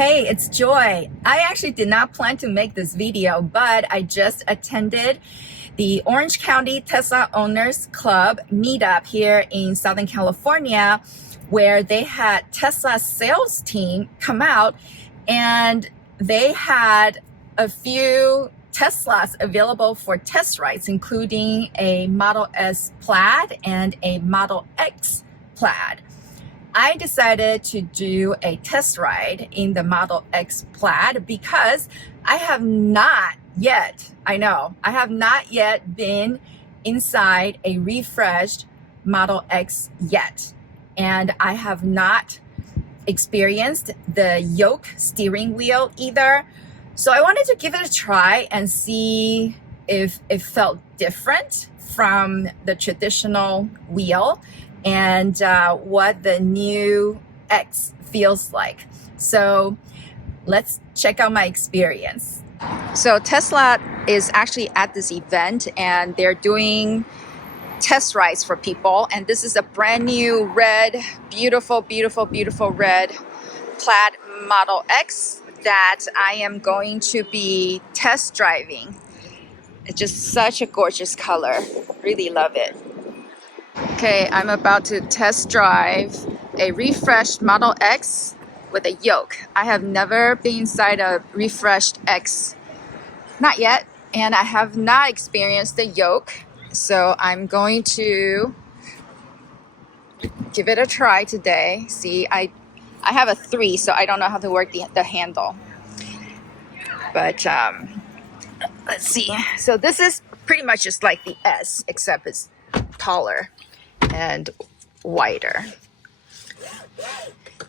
Hey, it's Joy. I actually did not plan to make this video, but I just attended the Orange County Tesla Owners Club meetup here in Southern California, where they had Tesla sales team come out and they had a few Teslas available for test rides, including a Model S Plaid and a Model X Plaid. I decided to do a test ride in the Model X Plaid because I have not yet been inside a refreshed Model X yet. And I have not experienced the Yoke steering wheel either. So I wanted to give it a try and see if it felt different from the traditional wheel and what the new X feels like. So let's check out my experience. So Tesla is actually at this event and they're doing test rides for people. And this is a brand new red, beautiful, beautiful, beautiful red Plaid Model X that I am going to be test driving. It's just such a gorgeous color. Really love it. Okay, I'm about to test drive a refreshed Model X with a Yoke. I have never been inside a refreshed X, not yet, and I have not experienced the Yoke. So I'm going to give it a try today. See, I have a 3, so I don't know how to work the handle. But let's see. So this is pretty much just like the S, except it's taller and wider.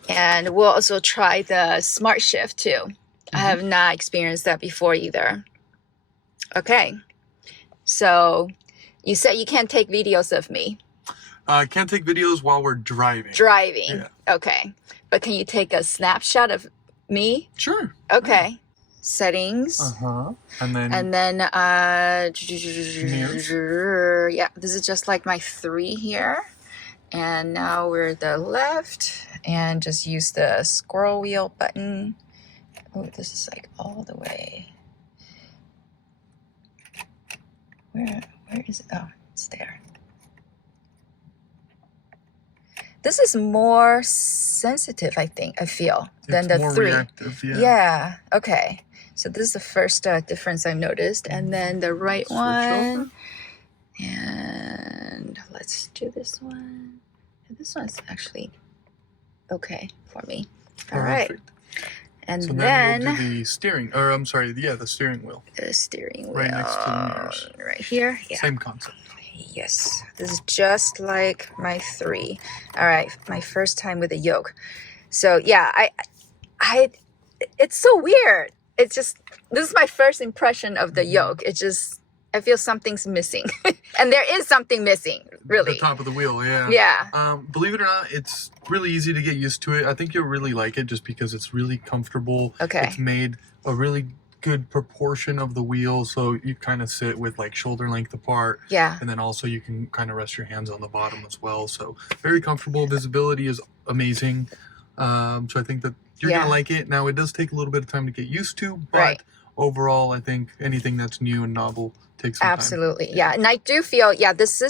And we'll also try the Smart Shift too. I have not experienced that before either. Okay, so you said you can't take videos of me. I can't take videos while we're driving. Yeah. Okay, but can you take a snapshot of me? Sure. Okay. Yeah. Settings. And then mirrors. Yeah, this is just like my 3 here. And now we're the left and just use the scroll wheel button. Oh, this is like all the way. Where is it? Oh, it's there. This is more sensitive, I feel, than the 3. Reactive, yeah. Yeah, okay. So this is the first difference I've noticed. And then the right one. And let's do this one. This one's actually okay for me. All right. And so then we'll do the steering, or I'm sorry, the steering wheel. The steering wheel. Right next to the mirrors. Right here. Yeah. Same concept. Yes. This is just like my 3. All right. My first time with a Yoke. So yeah, it's so weird. It's just, this is my first impression of the Yoke. It's just, I feel something's missing. And there is something missing, really. The top of the wheel, yeah. Yeah. Believe it or not, it's really easy to get used to it. I think you'll really like it just because it's really comfortable. Okay. It's made a really good proportion of the wheel, so you kind of sit with like shoulder length apart. Yeah. And then also you can kind of rest your hands on the bottom as well. So very comfortable. Visibility is amazing. So I think that you're going to like it. Now, it does take a little bit of time to get used to, but overall, I think anything that's new and novel takes some time. Absolutely. Yeah. And I do feel, this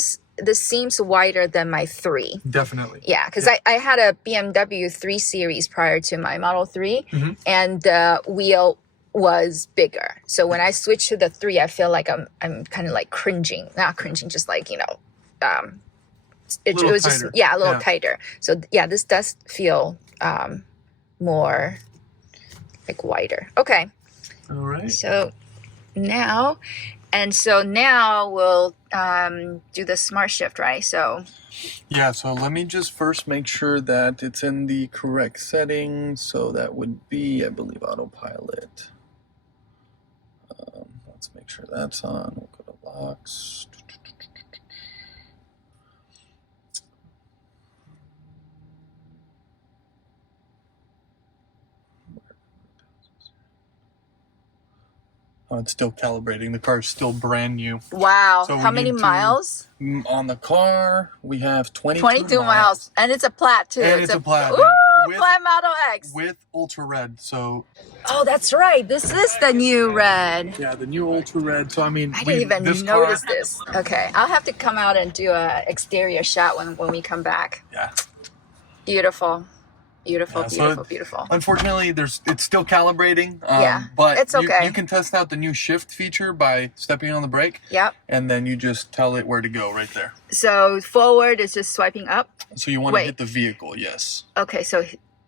seems wider than my 3. Definitely. Yeah, because I had a BMW 3 Series prior to my Model 3, and the wheel was bigger. So when I switched to the 3, I feel like I'm kind of like cringing. Not cringing, just like, it was just, a little tighter. So yeah, this does feel more like wider. Okay. All right. So now we'll do the Smart Shift, right? So yeah, so let me just first make sure that it's in the correct settings. So that would be, I believe, autopilot. Let's make sure that's on. We'll go to locks. Oh, it's still calibrating. The car's still brand new. Wow. So how many miles? On the car, we have 22 miles. And it's a Plaid too. And it's a Plaid. Plaid Model X. With ultra red, so. Oh, that's right. This is the new red. Yeah, the new ultra red. So I mean, I didn't even notice this. Okay, I'll have to come out and do a exterior shot when we come back. Yeah. Beautiful. Beautiful, yeah, beautiful. Unfortunately, it's still calibrating. Yeah, but it's okay. You can test out the new shift feature by stepping on the brake. Yep. And then you just tell it where to go right there. So forward is just swiping up. So you want to hit the vehicle, yes. Okay, so.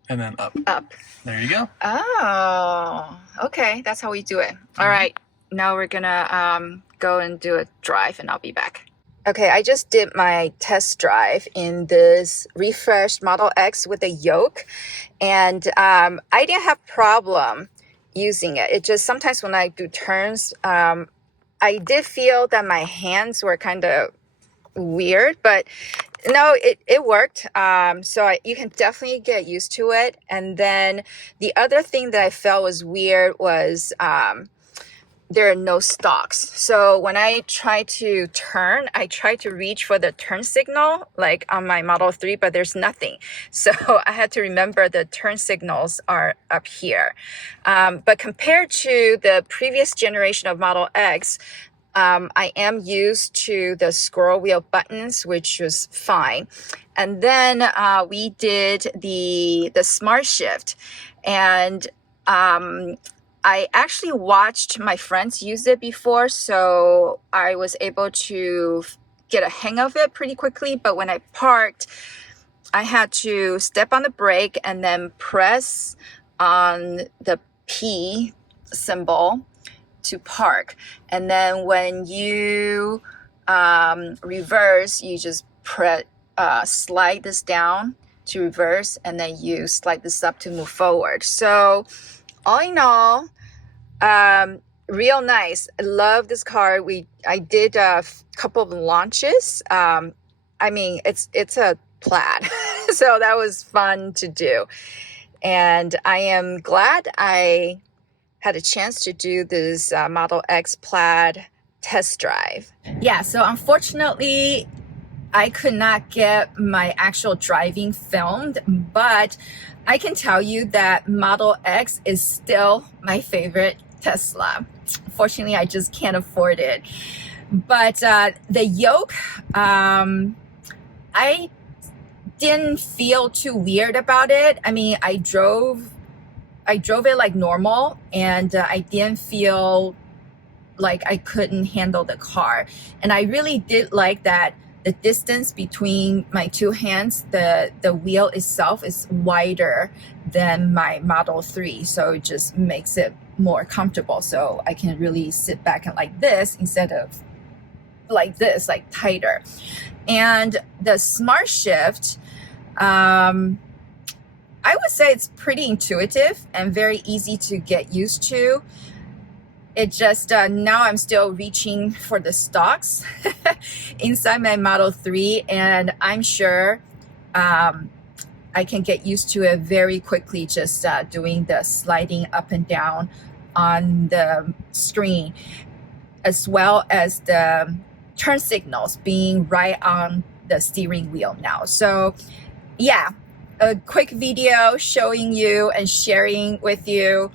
And then up. Up. There you go. Oh, okay. That's how we do it. All right. Now we're gonna go and do a drive, and I'll be back. Okay, I just did my test drive in this refreshed Model X with a Yoke, and I didn't have problem using it. It just sometimes when I do turns, I did feel that my hands were kind of weird, but no, it worked. So you can definitely get used to it. And then the other thing that I felt was weird was there are no stalks. So when I try to turn, I try to reach for the turn signal, like on my Model 3, but there's nothing. So I had to remember the turn signals are up here. But compared to the previous generation of Model X, I am used to the scroll wheel buttons, which was fine. And then we did the smart shift, and I actually watched my friends use it before, so I was able to get a hang of it pretty quickly. But when I parked, I had to step on the brake and then press on the P symbol to park. And then when you reverse, you just slide this down to reverse, and then you slide this up to move forward. So all in all, real nice. I love this car. I did a couple of launches. I mean, it's a Plaid, so that was fun to do. And I am glad I had a chance to do this Model X Plaid test drive. Yeah, so unfortunately, I could not get my actual driving filmed, but I can tell you that Model X is still my favorite Tesla. Unfortunately, I just can't afford it. But the Yoke, I didn't feel too weird about it. I mean, I drove it like normal, and I didn't feel like I couldn't handle the car. And I really did like that the distance between my two hands, the wheel itself is wider than my Model 3. So it just makes it more comfortable. So I can really sit back and like this instead of like this, like tighter. And the smart shift, I would say it's pretty intuitive and very easy to get used to. It just, now I'm still reaching for the stalks inside my Model 3, and I'm sure I can get used to it very quickly, just doing the sliding up and down on the screen, as well as the turn signals being right on the steering wheel now. So yeah, a quick video showing you and sharing with you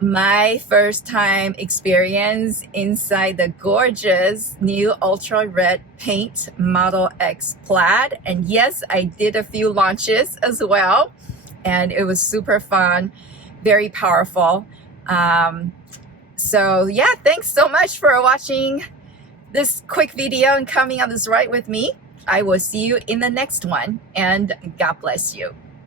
my first time experience inside the gorgeous new ultra red paint Model X Plaid. And yes, I did a few launches as well, and it was super fun, very powerful. So yeah, thanks so much for watching this quick video and coming on this ride with me. I will see you in the next one, and God bless you.